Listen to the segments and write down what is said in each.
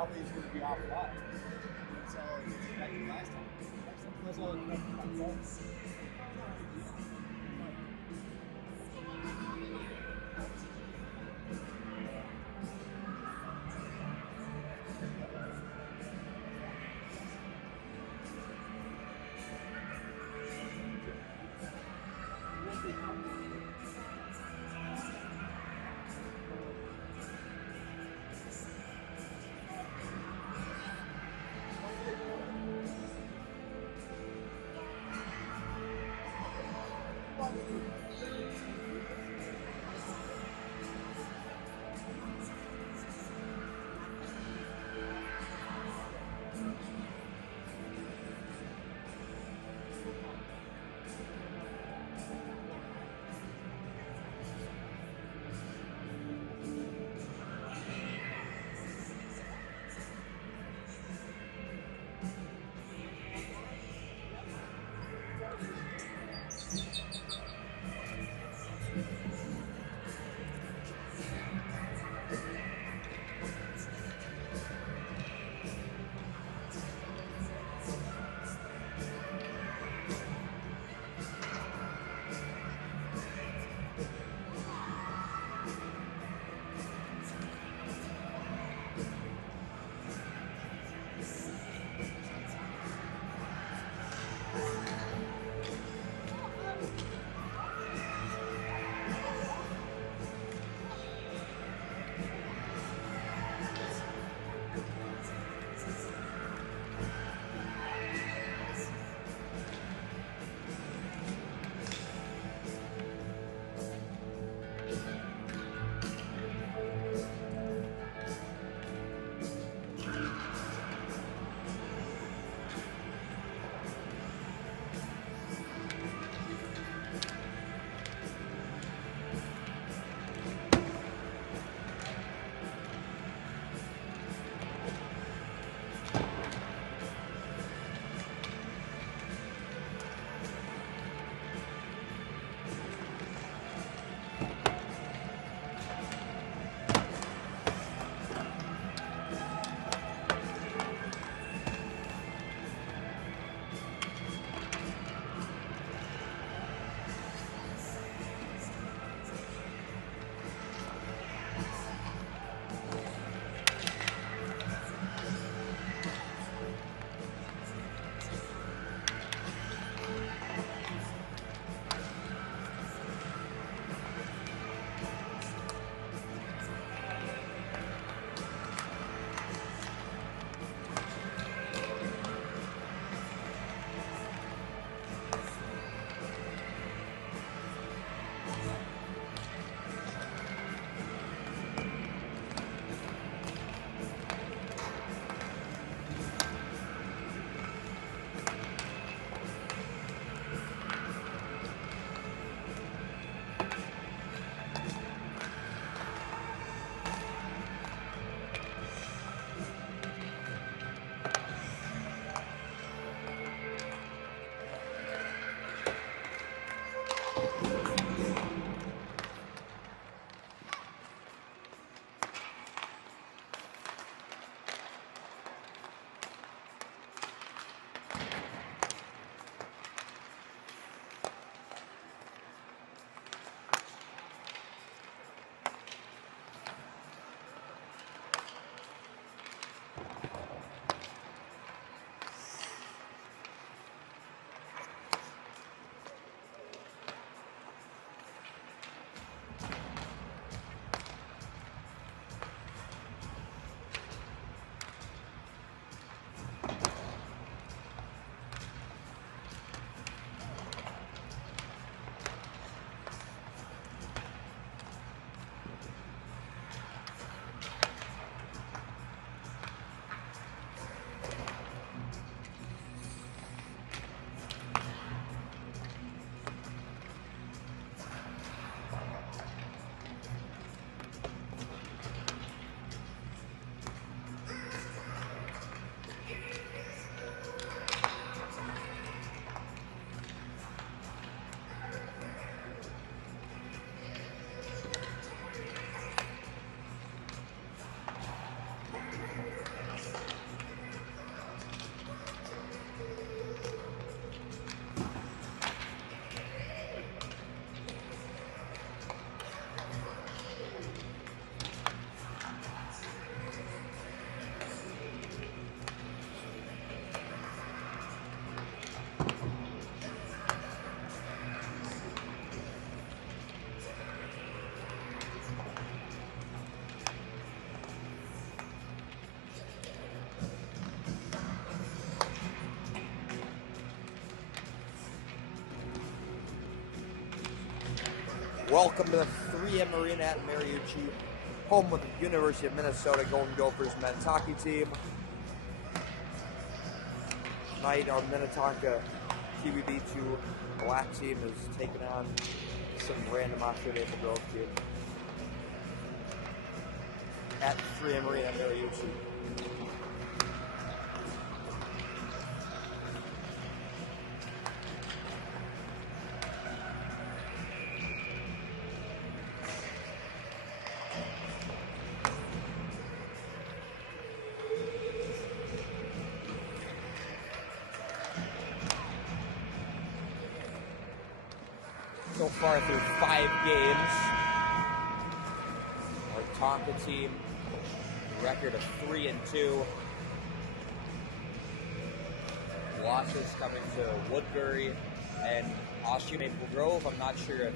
probably is going to be off live. So it's like last time. That's all it was. Welcome to the 3M Arena at Mariucci, home of the University of Minnesota Golden Gophers men's hockey team. Tonight, our Minnetonka PWB2 black team is taking on some random Osseo-Maple Grove team at 3M Arena at Mariucci. So far through 5 games, our Tonka team, record of 3-2. Losses coming to Woodbury and Osseo-Maple Grove. I'm not sure if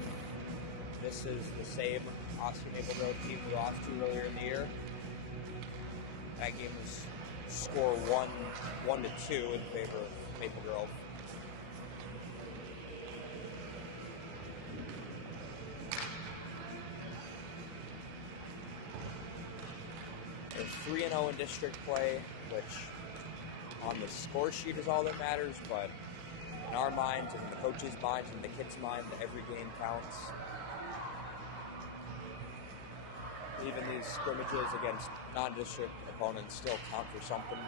this is the same Osseo-Maple Grove team we lost to earlier in the year. That game was score 1-2 in favor of Maple Grove. They're 3-0 in district play, which on the score sheet is all that matters, but in our minds, and the coaches' minds, and the kids' minds, every game counts. Even these scrimmages against non-district opponents still count for something.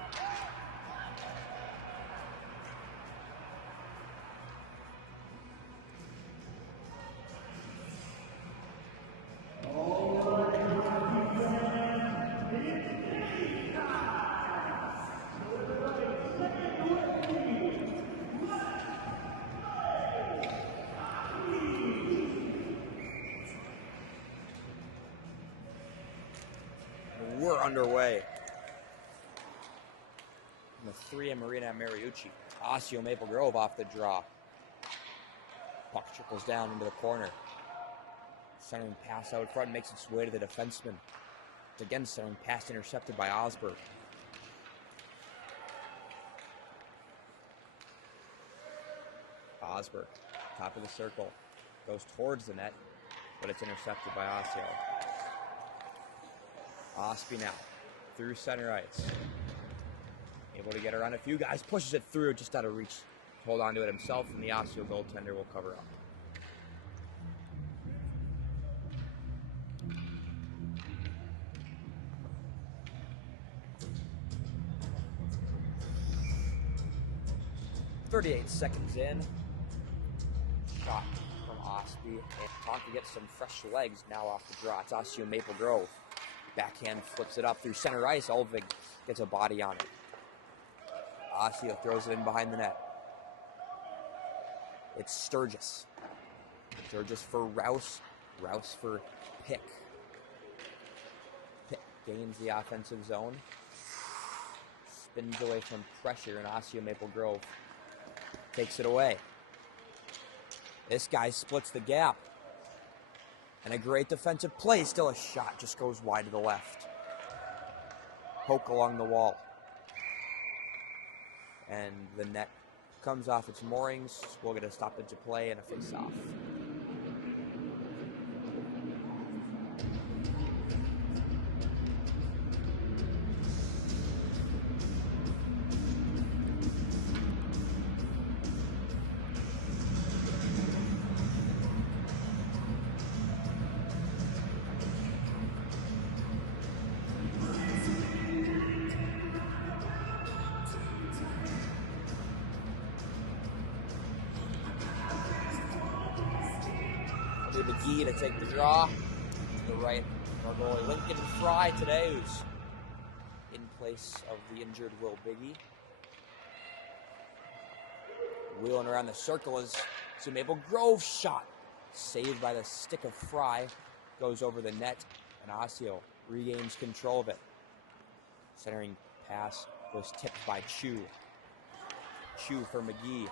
We're underway in the 3M Arena at Mariucci. Osseo-Maple Grove off the draw. Puck trickles down into the corner. Centering pass out front makes its way to the defenseman. It's again centering pass intercepted by Osberg. Osberg, top of the circle, goes towards the net, but it's intercepted by Osseo. Ospie now, through center ice. Able to get around a few guys, pushes it through, just out of reach. Hold on to it himself, and the Osseo goaltender will cover up. .38 seconds in. Shot from Ospie, and Tonka gets some fresh legs now off the draw. It's Osseo-Maple Grove. Backhand flips it up through center ice. Olvig gets a body on it. Osseo throws it in behind the net. It's Sturgis. Sturgis for Rouse. Rouse for Pick. Pick gains the offensive zone. Spins away from pressure, and Osseo-Maple Grove takes it away. This guy splits the gap. And a great defensive play. Still a shot. Just goes wide to the left. Poke along the wall. And the net comes off its moorings. We'll get a stoppage of play and a face-off. McGee to take the draw. To the right, our goalie Lincoln Fry today, who's in place of the injured Will Biggie. Wheeling around the circle is Maple Grove shot. Saved by the stick of Fry. Goes over the net, and Osseo regains control of it. Centering pass was tipped by Chu. Chu for McGee.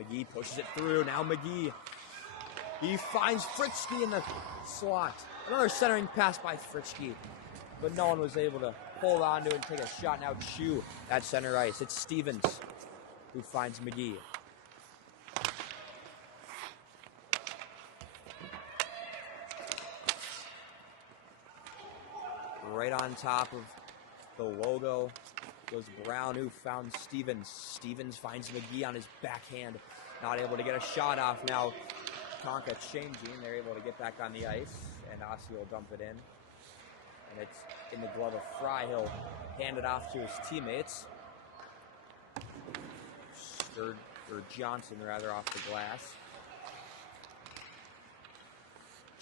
McGee pushes it through. Now McGee. He finds Fritschke in the slot. Another centering pass by Fritschke. But no one was able to hold on to it and take a shot. Now Chu at center ice. It's Stevens who finds McGee. Right on top of the logo was Brown, who found Stevens. Stevens finds McGee on his backhand. Not able to get a shot off now. Tonka changing. They're able to get back on the ice, and Osseo will dump it in. And it's in the glove of Fry. He'll hand it off to his teammates. Johnson, rather, off the glass.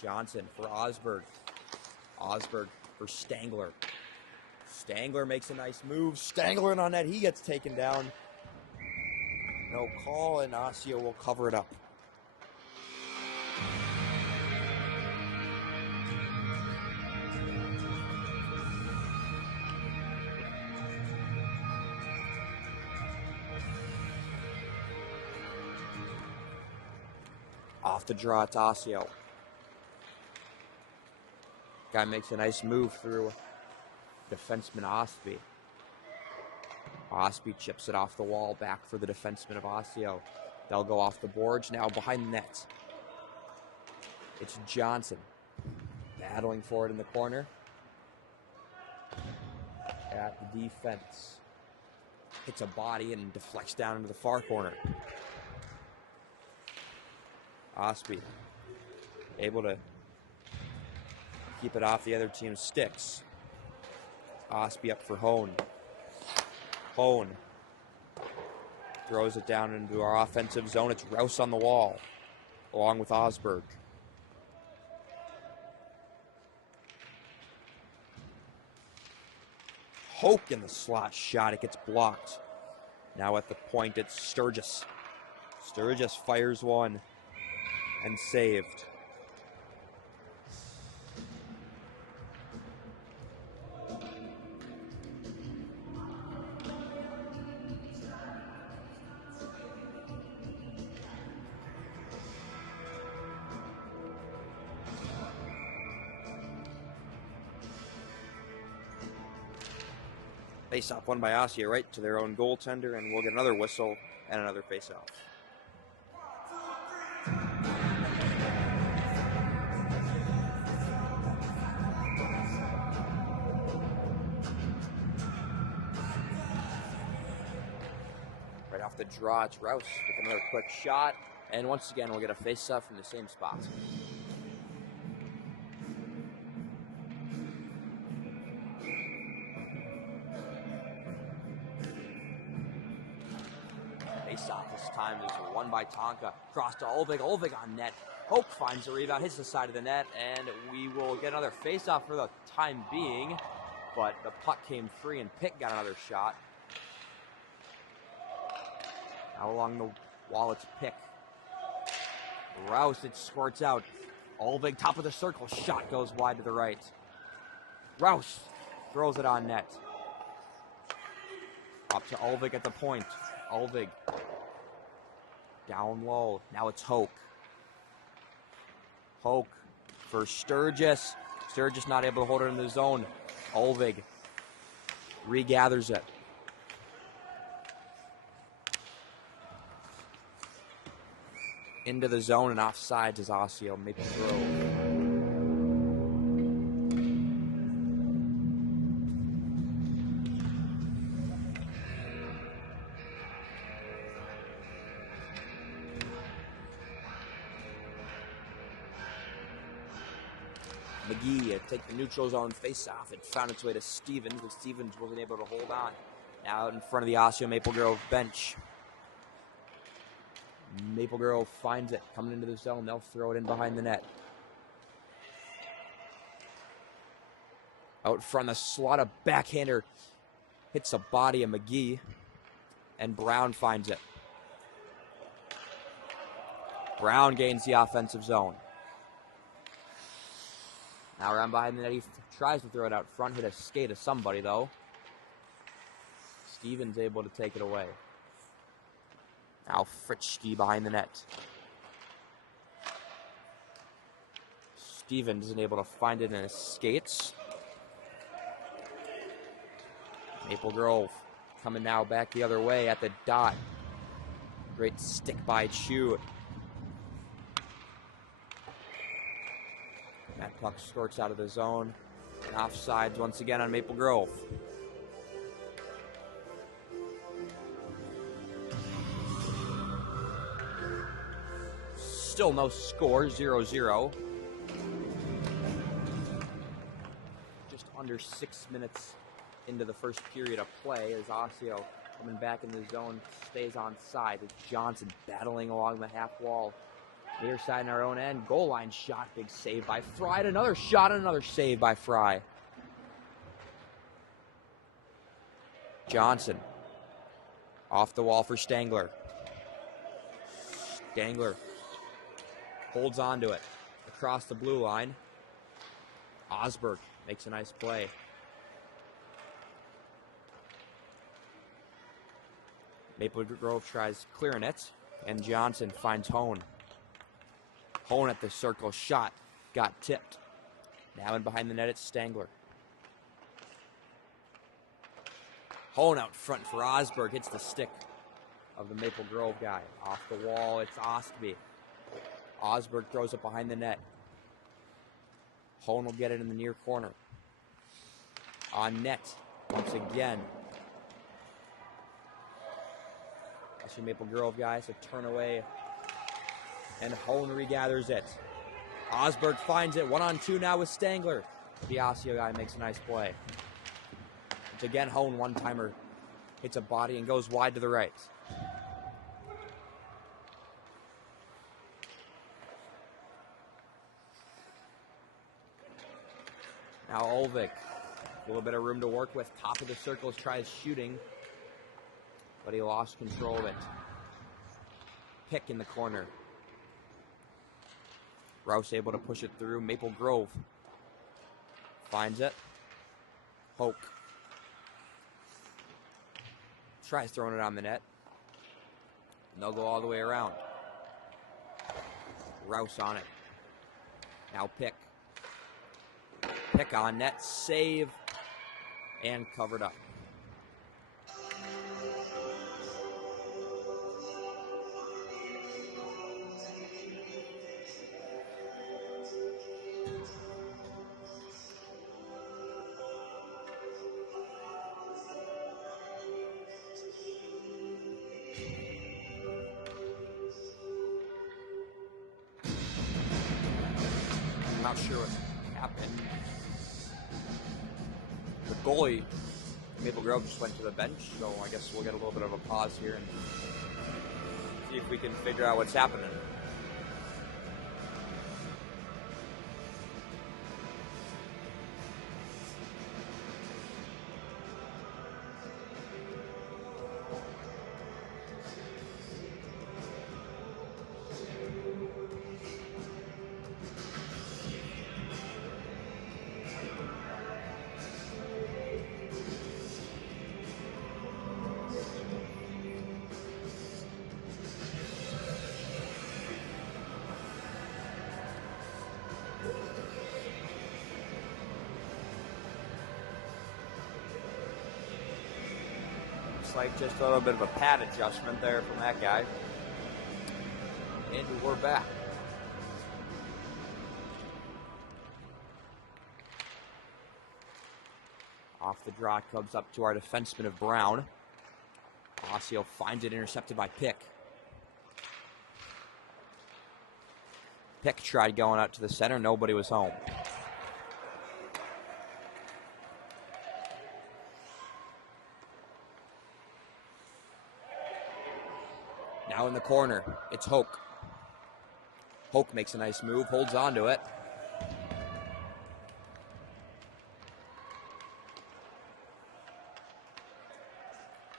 Johnson for Osberg. Osberg for Stangler. Stangler makes a nice move. Stangler in on net. He gets taken down. No call, and Osseo will cover it up. Off the draw, it's Osseo. Guy makes a nice move through defenseman Osby. Osby chips it off the wall, back for the defenseman of Osseo. They'll go off the boards now behind the net. It's Johnson battling for it in the corner. At the defense. Hits a body and deflects down into the far corner. Osby able to keep it off the other team's sticks. Osby up for Hone. Hone throws it down into our offensive zone. It's Rouse on the wall, along with Osberg. Hoke in the slot shot. It gets blocked. Now at the point, it's Sturgis. Sturgis fires one and saved. Face-off won by Osseo right to their own goaltender, and we'll get another whistle and another face-off. Right off the draw, it's Rouse with another quick shot, and once again we'll get a face-off from the same spot. Face-off this time is won by Tonka. Cross to Olvig. Olvig on net. Hope finds the rebound, hits the side of the net, and we will get another face-off for the time being. But the puck came free, and Pitt got another shot. Now along the wall, it's Pick. Rouse, it squirts out. Olvig, top of the circle. Shot goes wide to the right. Rouse throws it on net. Up to Olvig at the point. Olvig down low. Now it's Hoke. Hoke for Sturgis. Sturgis not able to hold it in the zone. Olvig regathers it. Into the zone and offsides is Osseo-Maple Grove. McGee take the neutral zone face-off. It found its way to Stevens, but Stevens wasn't able to hold on. Now out in front of the Osseo-Maple Grove bench. Maple Grove finds it, coming into the zone. They'll throw it in behind the net. Out front, the slot, a backhander hits the body of McGee, and Brown finds it. Brown gains the offensive zone. Now around behind the net, he tries to throw it out front, hit a skate of somebody though. Stevens able to take it away. Now Fritschke behind the net. Stevens isn't able to find it in his skates. Maple Grove coming now back the other way at the dot. Great stick by Chu. That puck squirts out of the zone. And offsides once again on Maple Grove. Still no score, 0-0. Just under 6 minutes into the first period of play as Osseo coming back in the zone stays on side. It's Johnson battling along the half wall. Near side in our own end. Goal line shot. Big save by Fry. And another shot and another save by Fry. Johnson. Off the wall for Stangler. Stangler holds on to it. Across the blue line. Osberg makes a nice play. Maple Grove tries clearing it. And Johnson finds Hone. Hone at the circle, shot, got tipped. Now in behind the net, it's Stangler. Hone out front for Osberg, hits the stick of the Maple Grove guy. Off the wall, it's Ostby. Osberg throws it behind the net. Hone will get it in the near corner. On net, once again. That's your Maple Grove guys, a turn away. And Hone regathers it. Osberg finds it. 1-on-2 now with Stangler. The Osseo guy makes a nice play. It's again Hone, one-timer. Hits a body and goes wide to the right. Now Olvik. A little bit of room to work with. Top of the circles, tries shooting. But he lost control of it. Pick in the corner. Rouse able to push it through. Maple Grove finds it. Hoke tries throwing it on the net. And they'll go all the way around. Rouse on it. Now Pick. Pick on net. Save. And covered up. Not sure what happened. The goalie, Maple Grove, just went to the bench, so I guess we'll get a little bit of a pause here and see if we can figure out what's happening. Like just a little bit of a pad adjustment there from that guy. And we're back. Off the draw comes up to our defenseman of Brown. Osseo finds it intercepted by Pick. Pick tried going out to the center. Nobody was home. Now in the corner, it's Hoke. Hoke makes a nice move, holds on to it.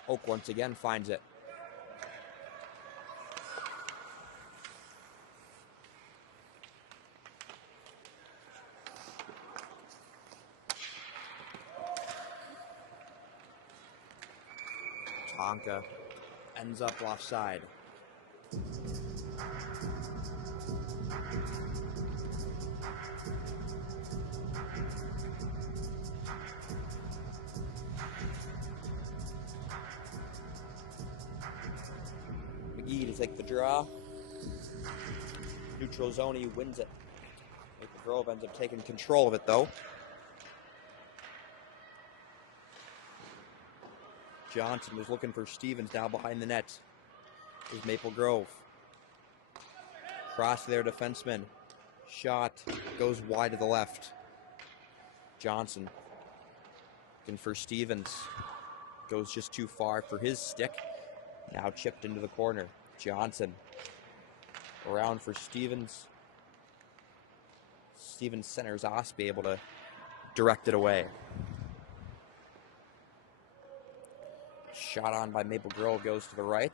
Hoke once again finds it. Tonka ends up offside. McGee to take the draw. Neutral zone, he wins it. Maple Grove ends up taking control of it though. Johnson was looking for Stevens now behind the net. Is Maple Grove. Cross to their defenseman. Shot goes wide to the left. Johnson looking for Stevens. Goes just too far for his stick. Now chipped into the corner. Johnson around for Stevens. Stevens centers Osby, able to direct it away. Shot on by Maple Grove goes to the right.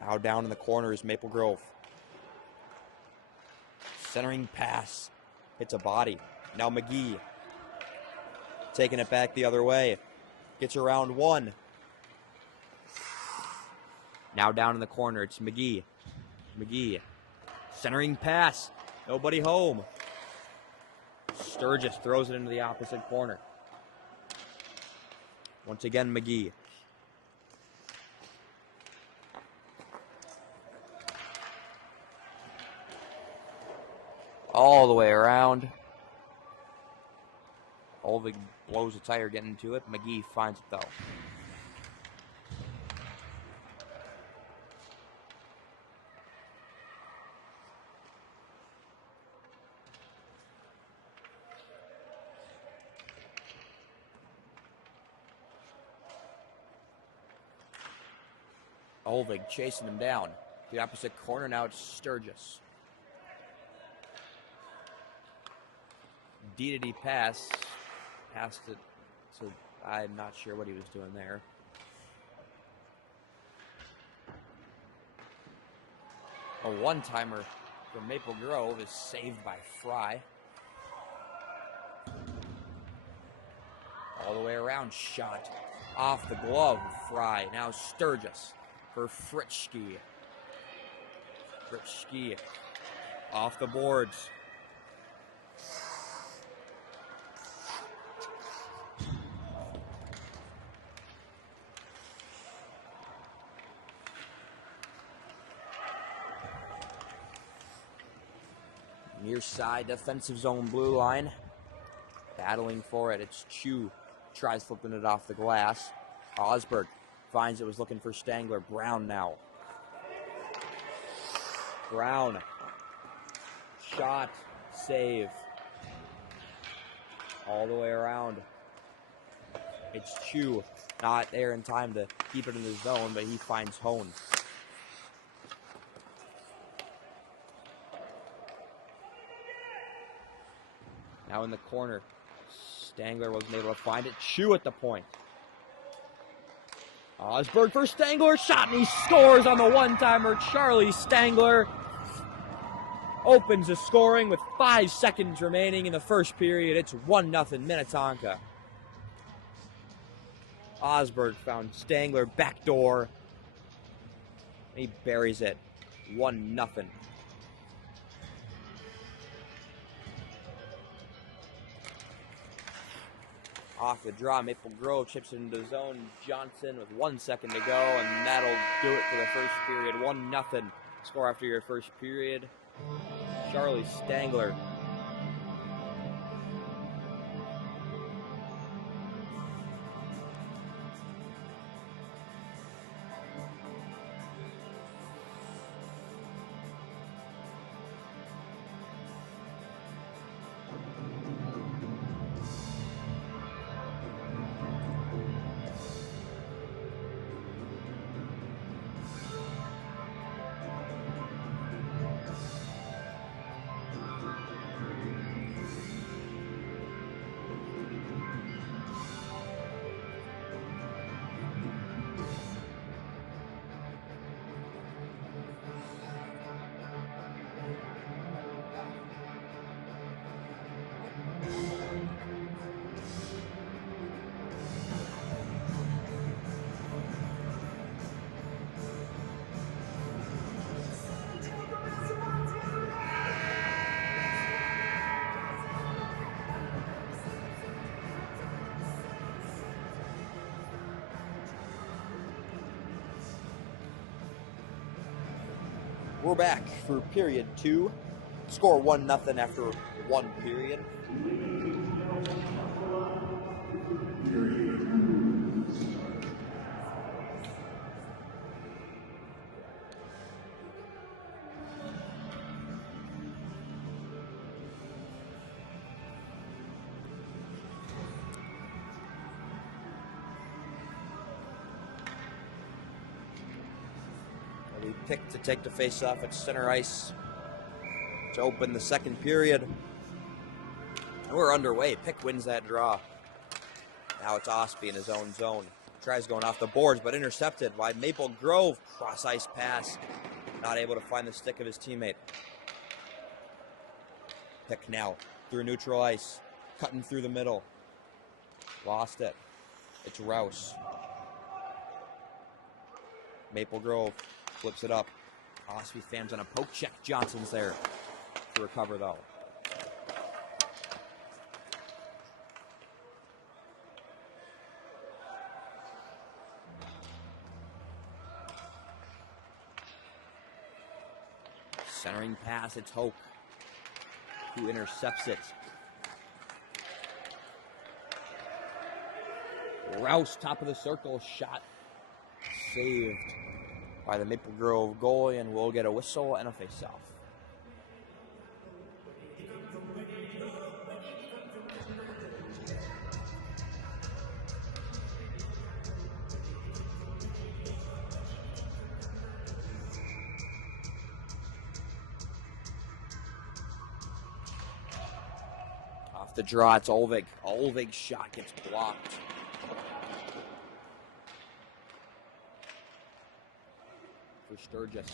Now down in the corner is Maple Grove. Centering pass. Hits a body. Now McGee. Taking it back the other way. Gets around one. Now down in the corner, it's McGee. McGee. Centering pass. Nobody home. Sturgis throws it into the opposite corner. Once again, McGee. All the way around. Olvig blows a tire getting into it. McGee finds it though. Olvig chasing him down. The opposite corner, now it's Sturgis. D-to-D pass. Passed it, so I'm not sure what he was doing there. A one-timer from Maple Grove is saved by Fry. All the way around, shot off the glove of Fry. Now Sturgis for Fritschke. Fritschke off the boards. Near side defensive zone blue line. Battling for it. It's Chu. Tries flipping it off the glass. Osberg finds it, was looking for Stangler. Brown now. Brown. Shot. Save. All the way around. It's Chu. Not there in time to keep it in the zone, but he finds Hone. Now in the corner, Stangler wasn't able to find it. Chu at the point. Osberg for Stangler, shot, and he scores on the one-timer. Charlie Stangler opens the scoring with 5 seconds remaining in the first period. It's 1-0 Minnetonka. Osberg found Stangler backdoor. He buries it. 1-0. Off the draw, Maple Grove chips into the zone. Johnson with 1 second to go, and that'll do it for the first period. 1-0 score after your first period. Charlie Stangler. We're back for period 2. Score 1-0 after one period. We pick to take the face off at center ice to open the second period. And we're underway. Pick wins that draw. Now it's Osseo in his own zone. Tries going off the boards, but intercepted by Maple Grove. Cross ice pass. Not able to find the stick of his teammate. Pick now through neutral ice. Cutting through the middle. Lost it. It's Rouse. Maple Grove flips it up. Osseo fans on a poke check. Johnson's there to recover though. Centering pass, it's Hope who intercepts it. Rouse, top of the circle, shot saved by the Maple Grove goalie, and we'll get a whistle and a face-off. Off the draw, it's Olvig. Olvig's shot gets blocked. For Sturgis.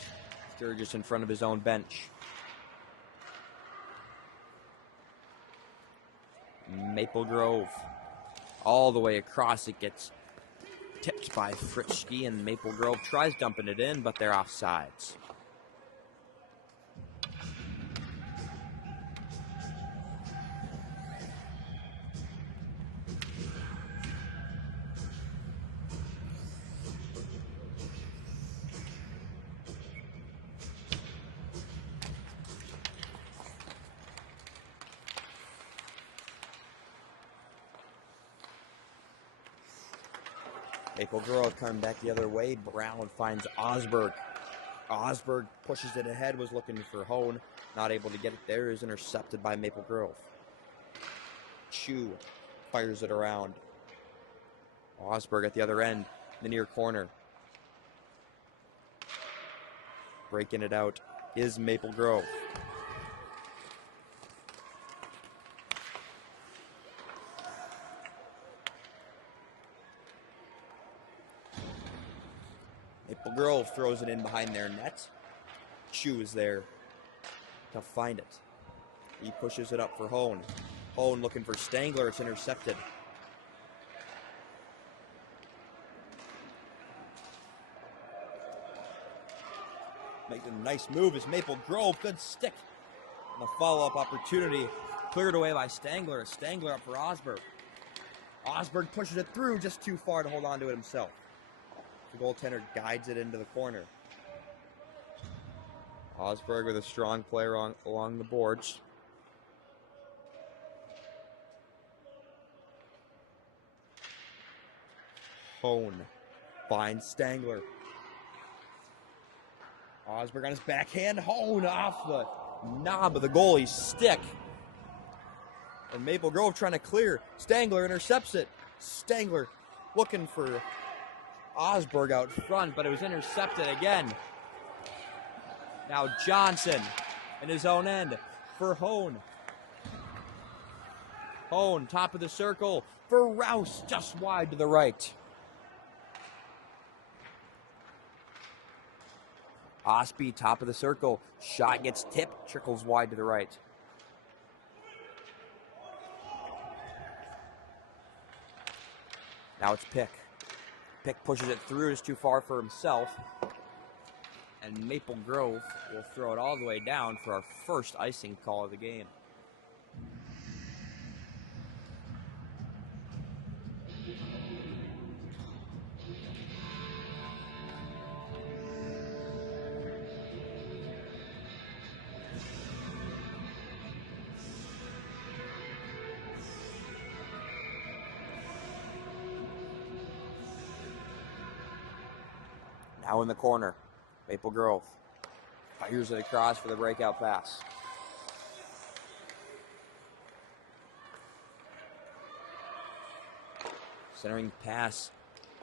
Sturgis in front of his own bench. Maple Grove. All the way across, it gets tipped by Fritschke, and Maple Grove tries dumping it in, but they're offsides. Maple Grove coming back the other way. Brown finds Osberg. Osberg pushes it ahead, was looking for Hone. Not able to get it there, is intercepted by Maple Grove. Chu fires it around. Osberg at the other end, the near corner. Breaking it out is Maple Grove. Maple Grove throws it in behind their net. Chu is there to find it. He pushes it up for Hone. Hone looking for Stangler. It's intercepted. Making a nice move is Maple Grove. Good stick. And the follow-up opportunity cleared away by Stangler. Stangler up for Osberg. Osberg pushes it through just too far to hold on to it himself. The goaltender guides it into the corner. Osberg with a strong play along the boards. Hone finds Stangler. Osberg on his backhand. Hone off the knob of the goalie's stick. And Maple Grove trying to clear. Stangler intercepts it. Stangler looking for Osberg out front, but it was intercepted again. Now Johnson in his own end for Hone. Hone, top of the circle for Rouse, just wide to the right. Osseo, top of the circle. Shot gets tipped, trickles wide to the right. Now it's Pick. Pick pushes it through, is too far for himself. And Maple Grove will throw it all the way down for our first icing call of the game. Now in the corner, Maple Grove fires it across for the breakout pass. Centering pass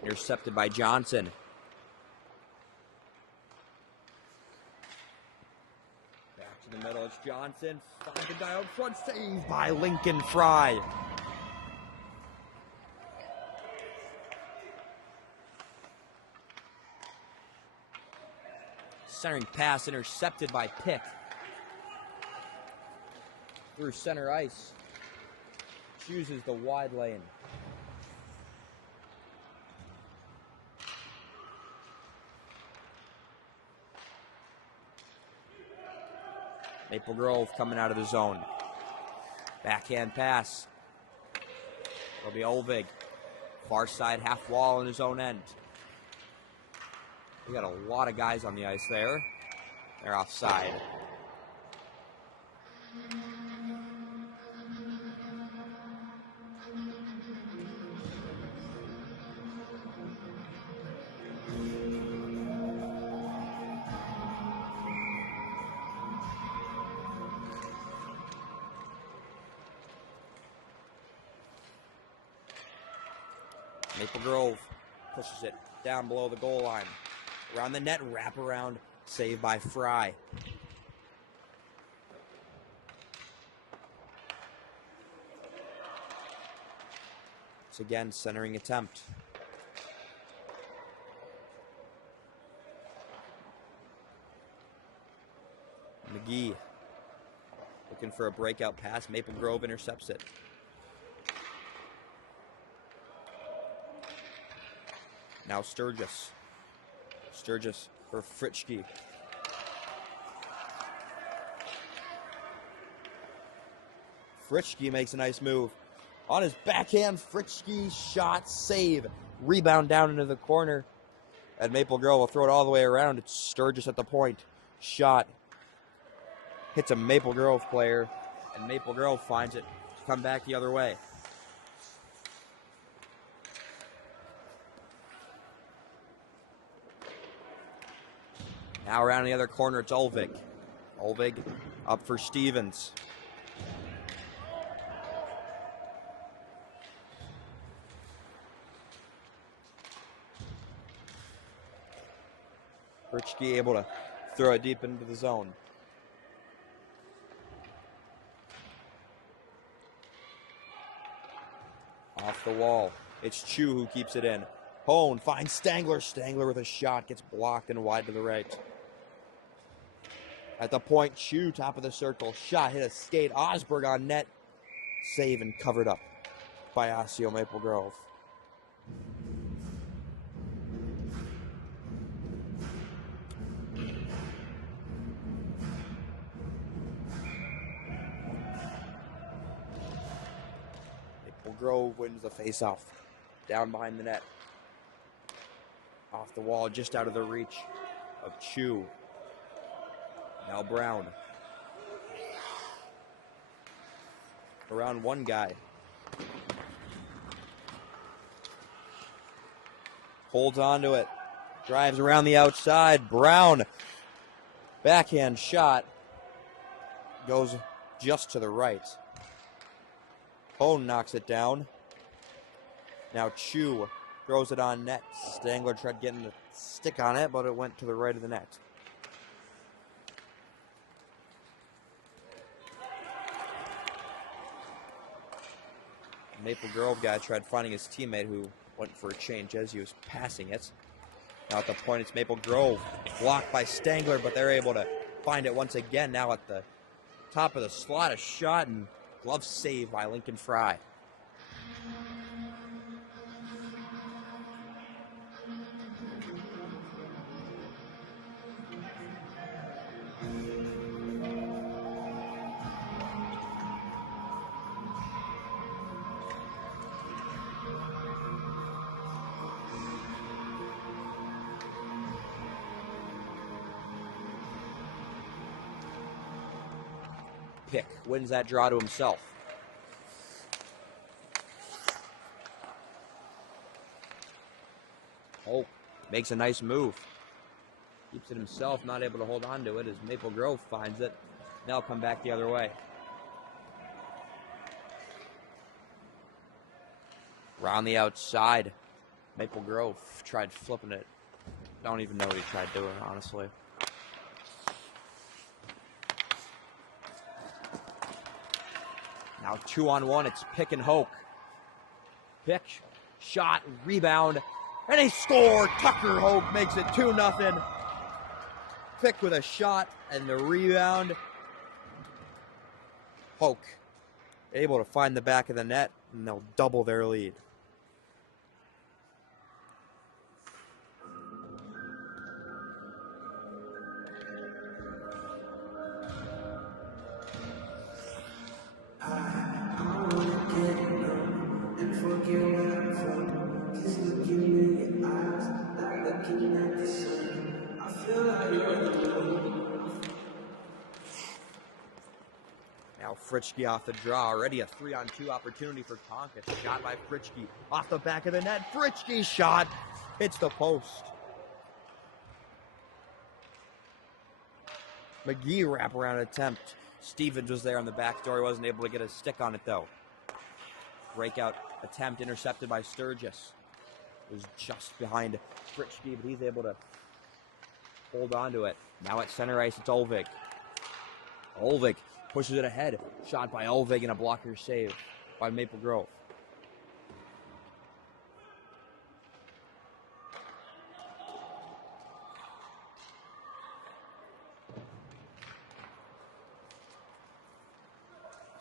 intercepted by Johnson. Back to the middle, it's Johnson. Finds a guy out front, saved by Lincoln Fry. Centering pass intercepted by Pick. Through center ice. Chooses the wide lane. Maple Grove coming out of the zone. Backhand pass. It'll be Olvig. Far side half wall in his own end. We got a lot of guys on the ice there. They're offside. Maple Grove pushes it down below the goal line. Around the net, wrap around, saved by Fry. It's again centering attempt. McGee looking for a breakout pass. Maple Grove intercepts it. Now Sturgis. Sturgis for Fritschke. Fritschke makes a nice move. On his backhand, Fritschke shot, save. Rebound down into the corner. And Maple Grove will throw it all the way around. It's Sturgis at the point. Shot. Hits a Maple Grove player. And Maple Grove finds it to come back the other way. Now around the other corner, it's Olvig. Olvig up for Stevens. Fritschke able to throw it deep into the zone. Off the wall. It's Chu who keeps it in. Hone finds Stangler. Stangler with a shot. Gets blocked and wide to the right. At the point, Chu, top of the circle. Shot, hit a skate. Osberg on net. Save and covered up by Osseo-Maple Grove. Maple Grove wins the face-off. Down behind the net. Off the wall, just out of the reach of Chu. Now Brown. Around one guy. Holds on to it. Drives around the outside. Brown. Backhand shot. Goes just to the right. Hone knocks it down. Now Chu throws it on net. Stangler tried getting the stick on it, but it went to the right of the net. Maple Grove guy tried finding his teammate who went for a change as he was passing it. Now at the point, it's Maple Grove. Blocked by Stangler, but they're able to find it once again. Now at the top of the slot, a shot and glove save by Lincoln Fry. Pick wins that draw to himself. Oh, makes a nice move. Keeps it himself, not able to hold on to it as Maple Grove finds it. They'll come back the other way. Around the outside, Maple Grove tried flipping it. Don't even know what he tried doing, honestly. Now 2-on-1, it's Pick and Hoke. Pick, shot, rebound, and he scored! Tucker Hoke makes it 2-0. Pick with a shot and the rebound. Hoke able to find the back of the net, and they'll double their lead. Now Fritschke off the draw. Already a 3-on-2 opportunity for Tonka. Shot by Fritschke off the back of the net. Fritschke's shot hits the post. McGee wraparound attempt. Stevens was there on the back door. He wasn't able to get a stick on it though. Breakout attempt intercepted by Sturgis. It was just behind Fritschke, but he's able to hold on to it. Now at center ice, it's Olvig. Olvig pushes it ahead. Shot by Olvig and a blocker save by Maple Grove.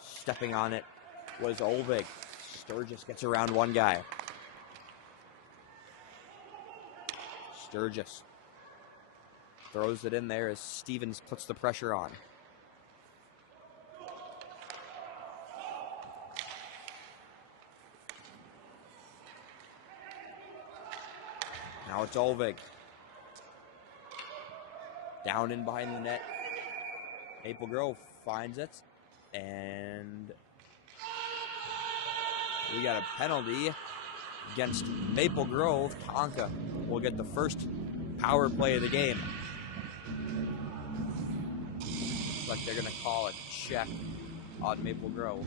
Stepping on it was Olvig. Sturgis gets around one guy. Sturgis throws it in there as Stevens puts the pressure on. Now it's Olvig. Down in behind the net. Maple Grove finds it. And we got a penalty against Maple Grove. Tonka will get the first power play of the game. Looks like they're going to call a check on Maple Grove.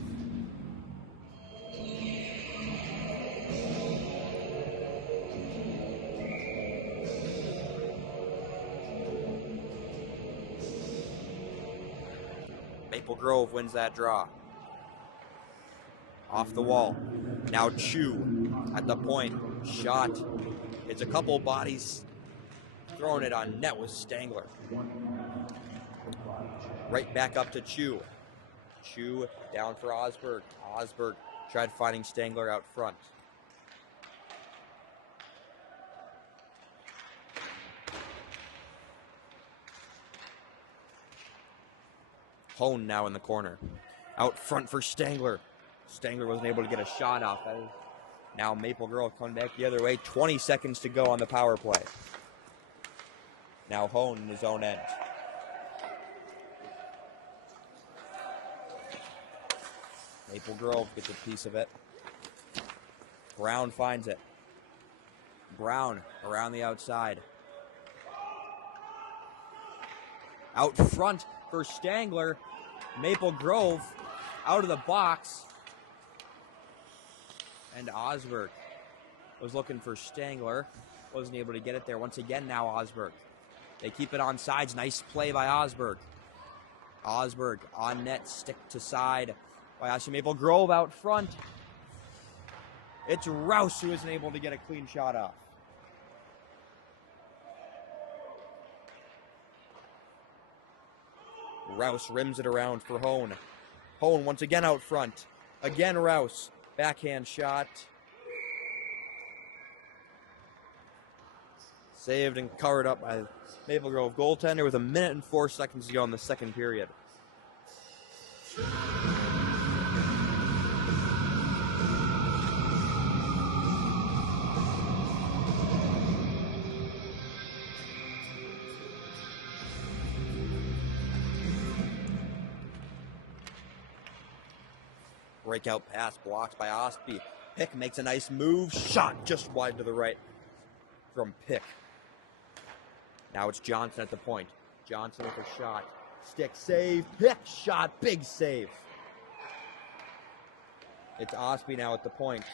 Maple Grove wins that draw. Off the wall. Now Chu at the point. Shot. It's a couple bodies throwing it on net with Stangler. Right back up to Chu. Chu down for Osberg. Osberg tried finding Stangler out front. Hone now in the corner. Out front for Stangler. Stangler wasn't able to get a shot off. Now Maple Grove coming back the other way. 20 seconds to go on the power play. Now Hone in his own end. Maple Grove gets a piece of it. Brown finds it. Brown around the outside. Out front for Stangler. Maple Grove out of the box. And Osberg was looking for Stangler. Wasn't able to get it there. Once again now Osberg. They keep it on sides. Nice play by Osberg. Osberg on net, stick to side by Osseo Maple Grove out front. It's Rouse who isn't able to get a clean shot off. Rouse rims it around for Hone. Hone once again out front. Again Rouse. Backhand shot. Saved and covered up by Maple Grove goaltender with 1 minute and 4 seconds to go in the second period. Breakout pass blocked by Ostby. Pick makes a nice move. Shot just wide to the right from Pick. Now it's Johnson at the point. Johnson with a shot. Stick save. Pick shot. Big save. It's Osby now at the point.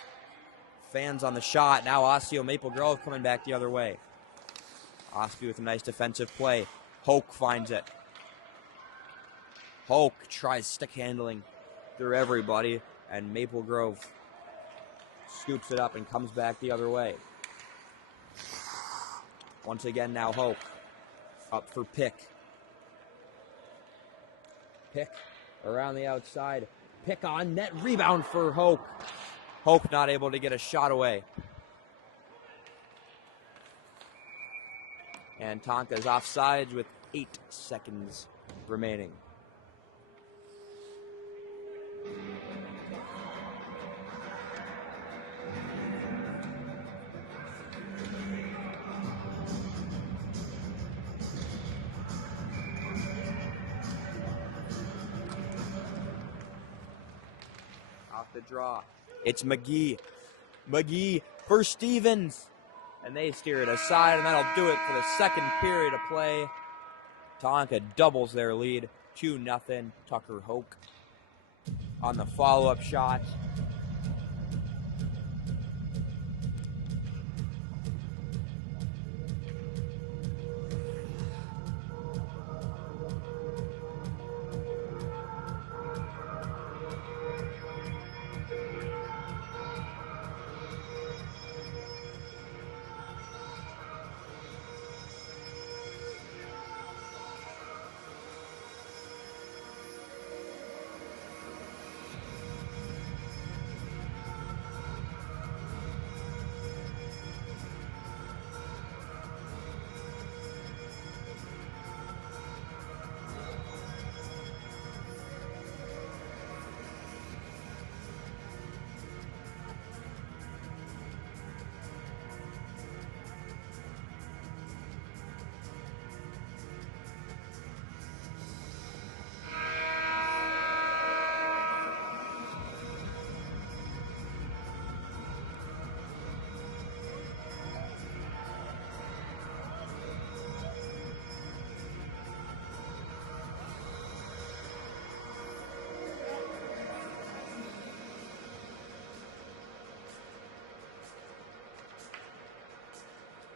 Fans on the shot. Now Osseo-Maple Grove coming back the other way. Osby with a nice defensive play. Hoke finds it. Hoke tries stick handling through everybody, and Maple Grove scoops it up and comes back the other way. Once again now Hoke up for Pick. Pick around the outside. Pick on net. Rebound for Hoke. Hoke not able to get a shot away. And Tonka is offsides with 8 seconds remaining. Off the draw. It's McGee. McGee for Stevens. And they steer it aside, and that'll do it for the second period of play. Tonka doubles their lead, 2-0. Tucker Hoke on the follow-up shot.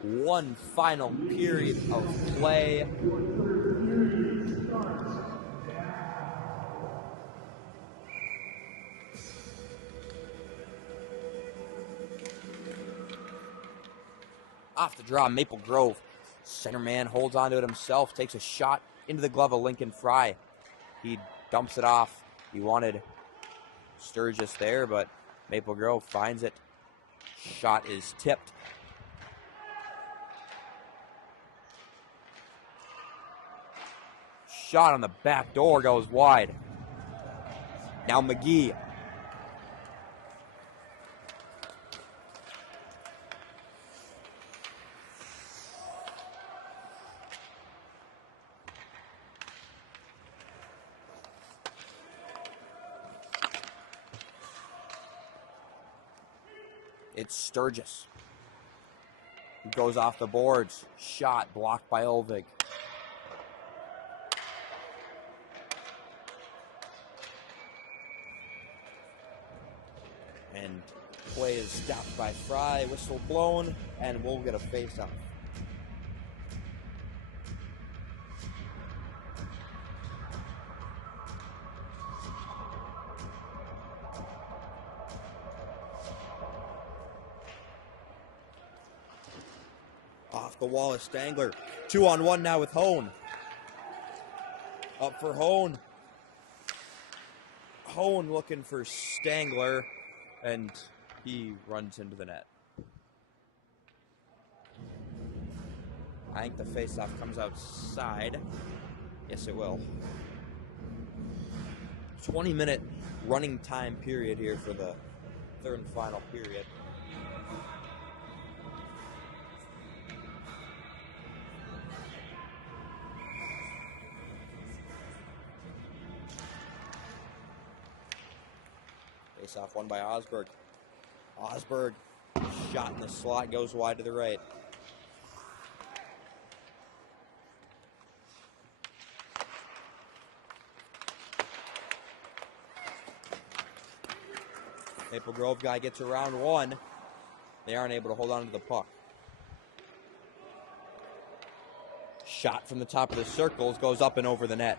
One final period of play. Off the draw, Maple Grove. Center man holds onto it himself, takes a shot into the glove of Lincoln Fry. He dumps it off. He wanted Sturgis there, but Maple Grove finds it. Shot is tipped. Shot on the back door goes wide. Now McGee. It's Sturgis. He goes off the boards. Shot blocked by Olvig. And play is stopped by Fry, whistle blown, and we'll get a face-off. Off the wall is Stangler. 2-on-1 now with Hone. Up for Hone. Hone looking for Stangler. And he runs into the net. I think the faceoff comes outside. Yes, it will. 20-minute running time period here for the third and final period. Face-off won by Osberg. Osberg, shot in the slot, goes wide to the right. Maple Grove guy gets around one. They aren't able to hold on to the puck. Shot from the top of the circles goes up and over the net.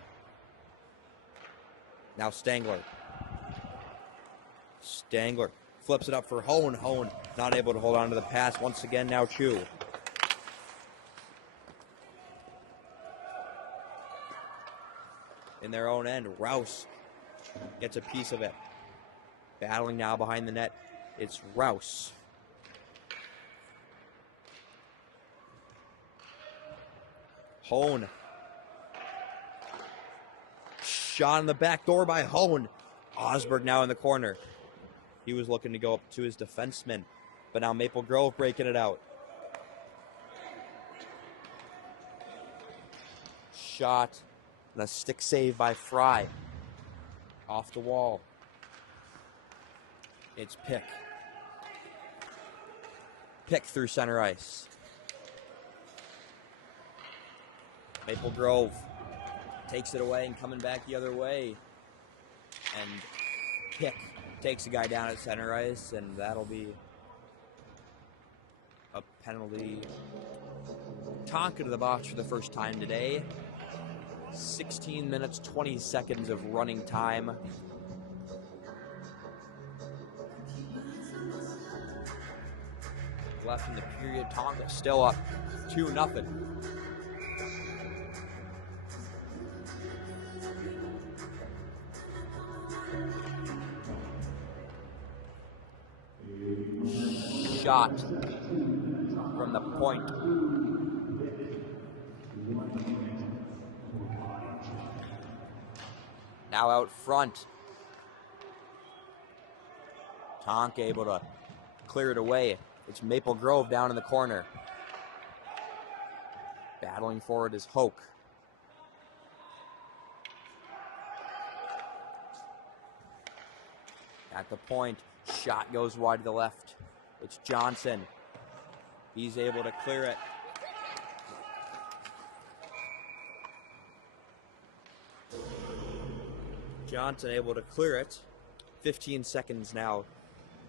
Now Stangler. Stangler flips it up for Hone. Hone not able to hold on to the pass. Once again, now Chu. In their own end, Rouse gets a piece of it. Battling now behind the net, it's Rouse. Hone. Shot in the back door by Hone. Osberg now in the corner. He was looking to go up to his defenseman, but now Maple Grove breaking it out. Shot and a stick save by Fry. Off the wall. It's Pick. Pick through center ice. Maple Grove takes it away and coming back the other way. And Pick takes the guy down at center ice, and that'll be a penalty. Tonka to the box for the first time today. 16 minutes, 20 seconds of running time. Left in the period. Tonka still up 2-0. Shot from the point. Now out front. Tonka able to clear it away. It's Maple Grove down in the corner. Battling forward is Hoke. At the point, shot goes wide to the left. It's Johnson. He's able to clear it. Johnson able to clear it. 15 seconds now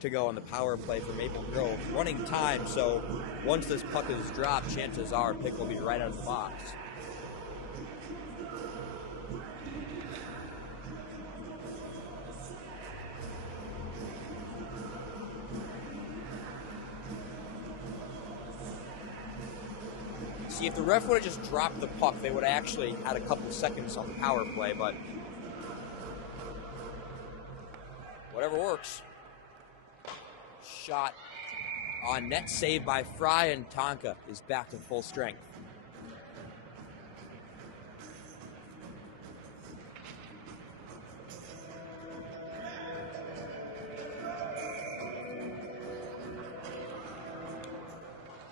to go on the power play for Maple Grove. Running time, so once this puck is dropped, chances are Pick will be right out of the box. See, if the ref would have just dropped the puck, they would have actually had a couple seconds on the power play, but whatever works. Shot on net, saved by Fry, and Tonka is back to full strength.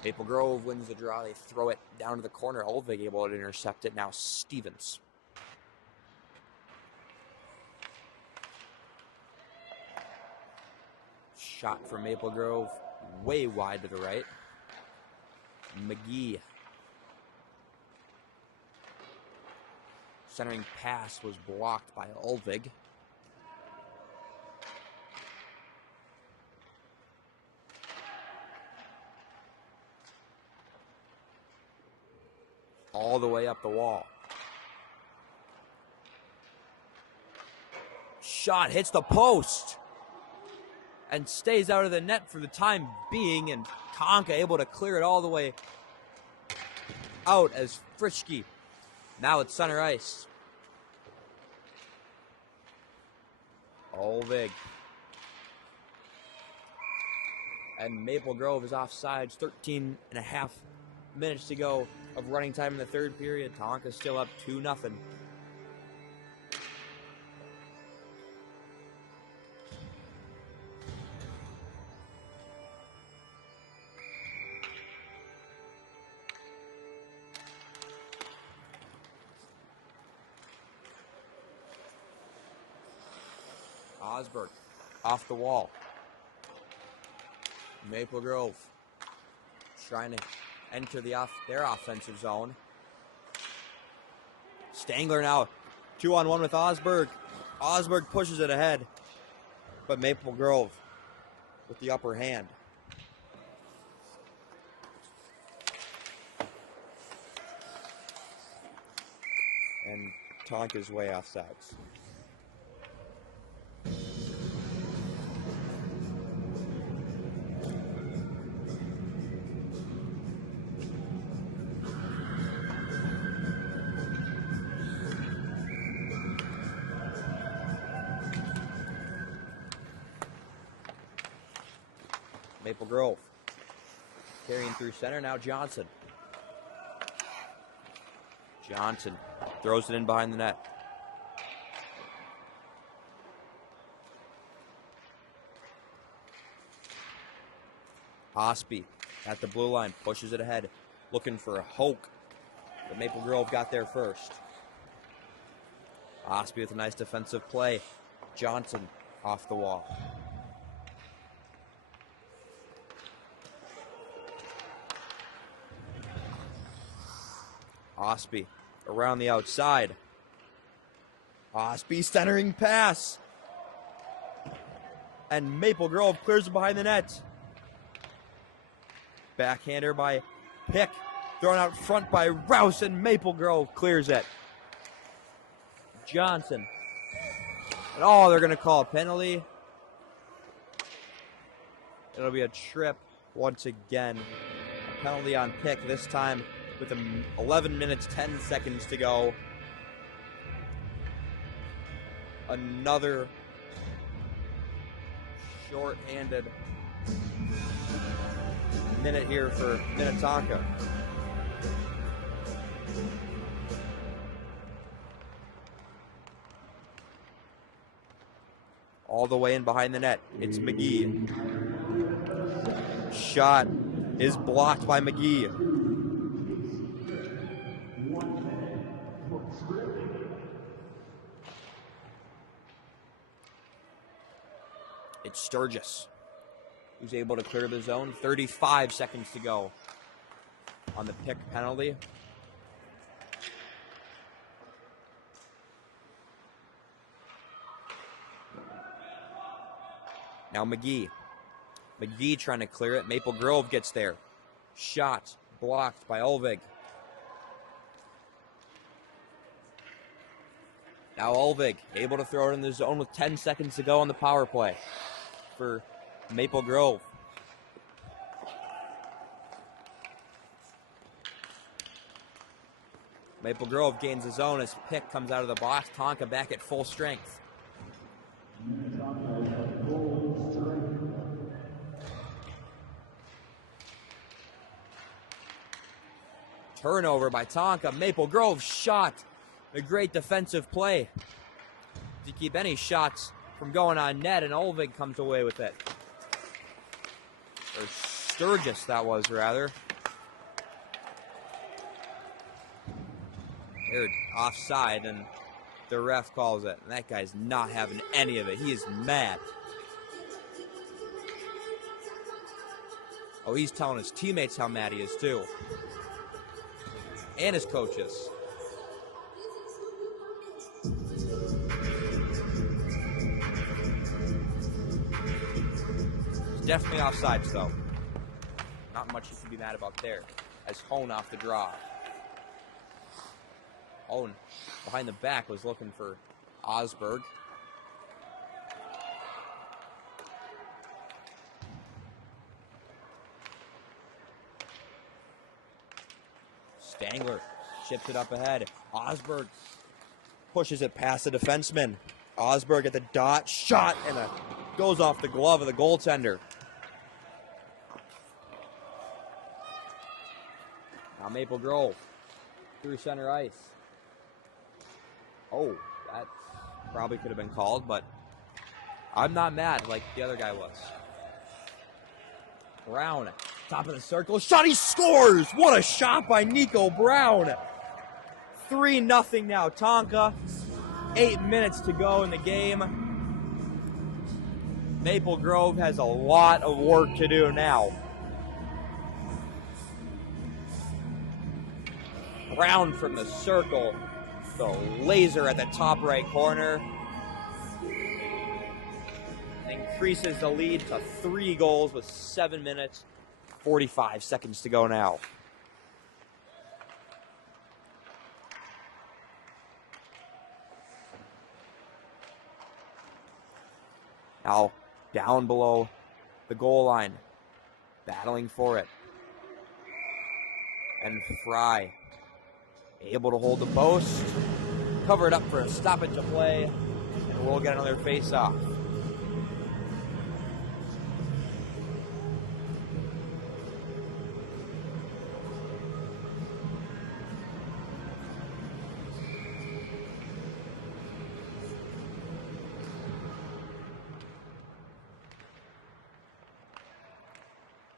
Maple Grove wins the draw. They throw it down to the corner. Olvig able to intercept it. Now Stevens. Shot from Maple Grove, way wide to the right. McGee. Centering pass was blocked by Olvig. All the way up the wall. Shot hits the post and stays out of the net for the time being, and Tonka able to clear it all the way out as Frischke. Now it's center ice. Olvig. And Maple Grove is offsides. 13 and a half minutes to go of running time in the third period. Tonka's still up 2-0. Osberg off the wall. Maple Grove trying to enter their offensive zone. Stangler now 2-on-1 with Osberg. Osberg pushes it ahead, but Maple Grove with the upper hand. And Tonka's way off sides. Maple Grove carrying through center. Now Johnson. Johnson throws it in behind the net. Osby at the blue line, pushes it ahead, looking for a Hoke. But Maple Grove got there first. Osby with a nice defensive play. Johnson off the wall. Osby around the outside. Osby centering pass. And Maple Grove clears it behind the net. Backhander by Pick. Thrown out front by Rouse, and Maple Grove clears it. Johnson. And they're going to call a penalty. It'll be a trip once again. A penalty on Pick, this time with 11 minutes, 10 seconds to go. Another short-handed minute here for Minnetonka. All the way in behind the net. It's McGee. Shot is blocked by McGee. It's Sturgis who's able to clear the zone. 35 seconds to go on the Pick penalty. Now McGee. McGee trying to clear it. Maple Grove gets there. Shot blocked by Olvig. Now Olvig able to throw it in the zone with 10 seconds to go on the power play for Maple Grove. Maple Grove gains the zone as Pick comes out of the box. Tonka back at full strength. Turnover by Tonka. Maple Grove shot. A great defensive play to keep any shots from going on net, and Olvig comes away with it. Or Sturgis, that was, rather. They're offside, and the ref calls it. And that guy's not having any of it. He is mad. Oh, he's telling his teammates how mad he is, too. And his coaches. Definitely offsides, though. Not much you can be mad about there. As Hone off the draw. Hone behind the back was looking for Osberg. Stangler chips it up ahead. Osberg pushes it past the defenseman. Osberg at the dot. Shot, and it goes off the glove of the goaltender. Now Maple Grove through center ice. Oh, that probably could have been called, but I'm not mad like the other guy was. Brown, top of the circle. Shot, he scores! What a shot by Nico Brown. 3-0 now, Tonka. 8 minutes to go in the game. Maple Grove has a lot of work to do now. Brown from the circle. The laser at the top right corner. increases the lead to 3 goals with 7 minutes, 45 seconds to go now. Now down below the goal line, battling for it. And Fry able to hold the post, cover it up for a stoppage of play, and we'll get another face-off.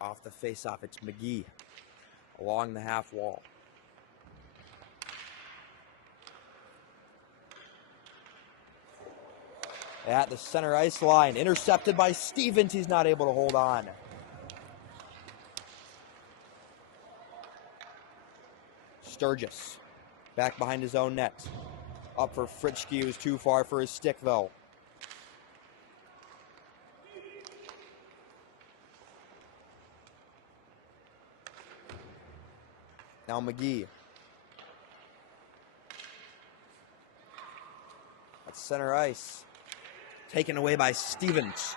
Off the face-off, it's McGee along the half wall. At the center ice line, intercepted by Stevens. He's not able to hold on. Sturgis back behind his own net. Up for Fritschke, who's too far for his stick, though. Now McGee. At center ice. Taken away by Stevens.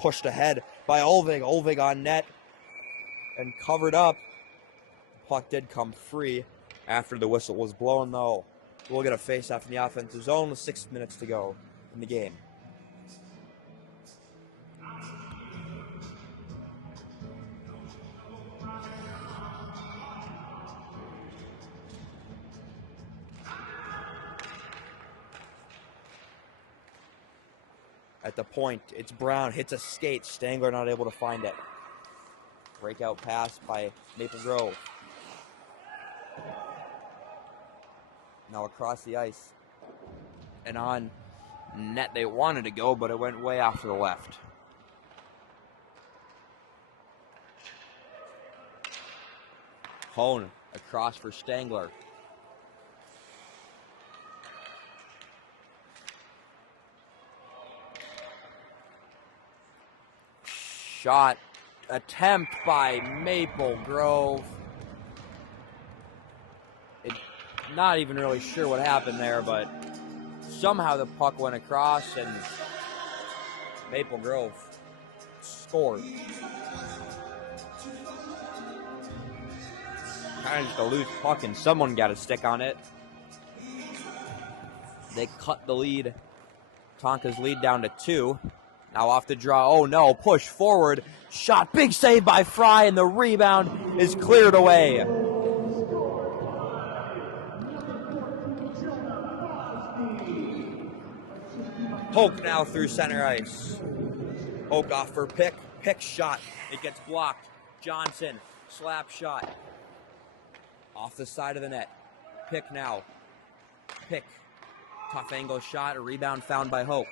Pushed ahead by Olvig. Olvig on net. And covered up. The puck did come free after the whistle was blown, though. We'll get a face-off in the offensive zone with 6 minutes to go in the game. At the point, it's Brown, hits a skate. Stangler not able to find it. Breakout pass by Maple Grove. Now across the ice. And on net they wanted to go, but it went way off to the left. Hone across for Stangler. Shot attempt by Maple Grove. Not even really sure what happened there, but somehow the puck went across and Maple Grove scored. Kind of just a loose puck and someone got a stick on it. They cut the lead, Tonka's lead down to 2. Now off the draw, oh no, push forward, shot, big save by Fry, and the rebound is cleared away. Hoke now through center ice. Hoke off for Pick, Pick shot, it gets blocked. Johnson, slap shot. Off the side of the net. Pick now. Pick, tough angle shot, a rebound found by Hoke.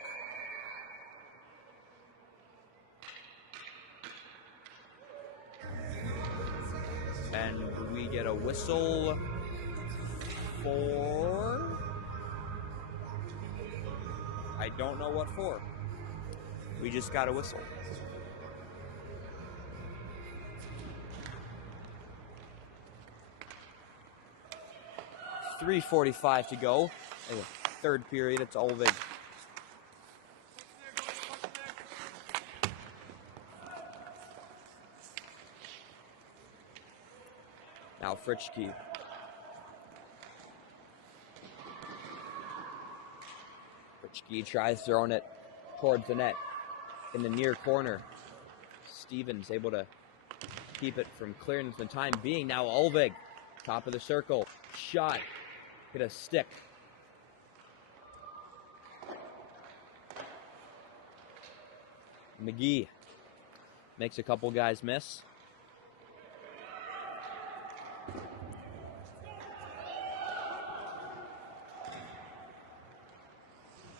And we get a whistle for... I don't know what for. We just got a whistle. .3:45 to go. In the third period, it's Olvig. Now Fritschke. Fritschke tries throwing it towards the net in the near corner. Stevens able to keep it from clearing for the time being. Now Olvig, top of the circle, shot, hit a stick. McGee makes a couple guys miss.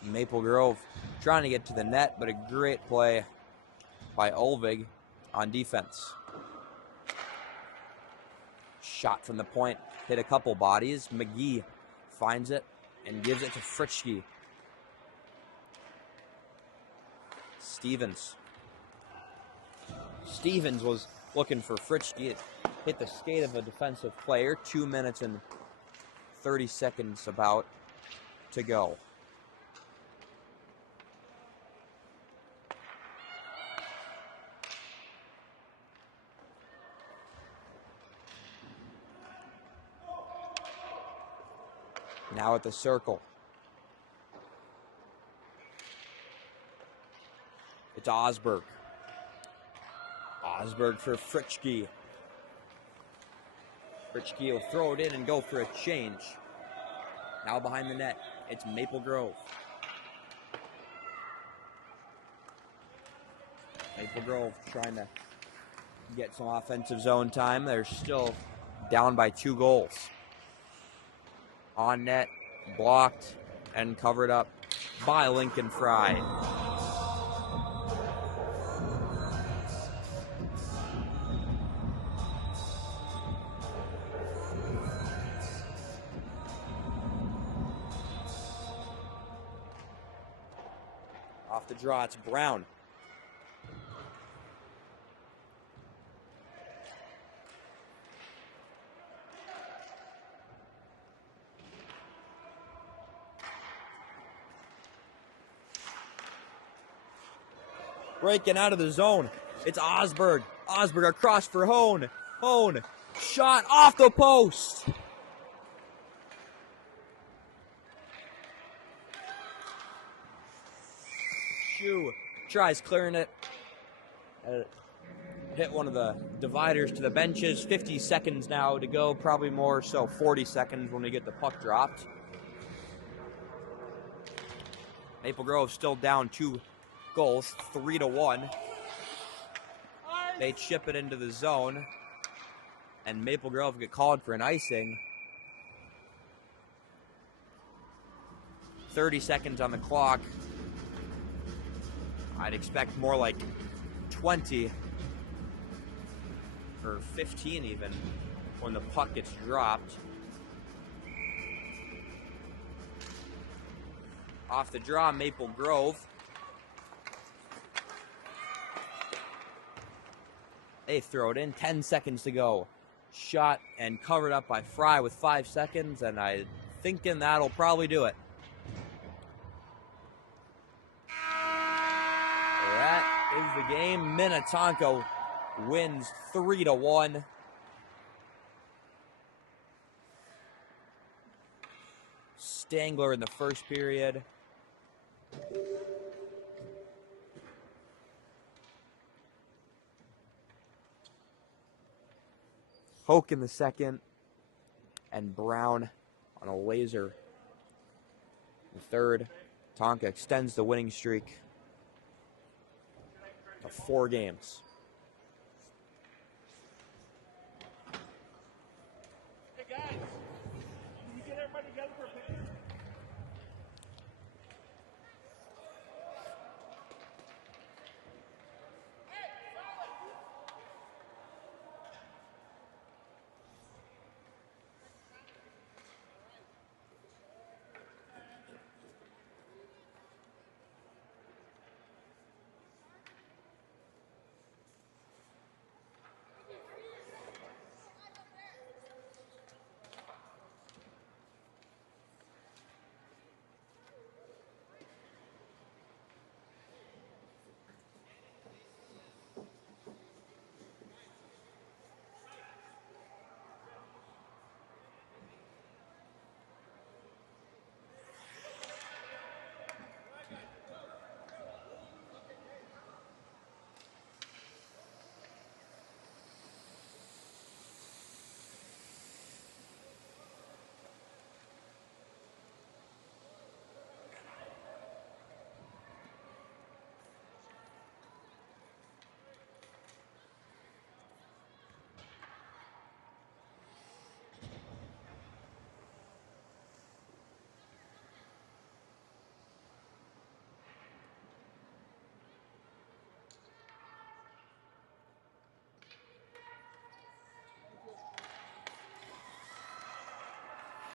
Maple Grove trying to get to the net, but a great play by Olvig on defense. Shot from the point, hit a couple bodies. McGee finds it and gives it to Fritschke. Stevens was looking for Fritschke. It hit the skate of a defensive player. 2 minutes and 30 seconds about to go. Now at the circle. It's Osberg. Osberg for Fritschke. Fritschke will throw it in and go for a change. Now behind the net, it's Maple Grove. Maple Grove trying to get some offensive zone time. They're still down by 2 goals. On net, blocked, and covered up by Lincoln Fry. Off the draw, it's Brown. Breaking out of the zone. It's Osberg. Osberg across for Hone. Hone. Shot off the post. Shoe tries clearing it. Hit one of the dividers to the benches. 50 seconds now to go. Probably more so 40 seconds when we get the puck dropped. Maple Grove still down 2 goals, 3-1. They chip it into the zone, and Maple Grove get called for an icing. 30 seconds on the clock. I'd expect more like 20 or 15 even when the puck gets dropped. Off the draw, Maple Grove. They throw it in, 10 seconds to go. Shot and covered up by Fry with 5 seconds, and I'm thinking that'll probably do it. That is the game. Minnetonka wins 3-1. Stangler in the first period. Hoke in the second, and Brown on a laser. The third, Tonka extends the winning streak to 4 games.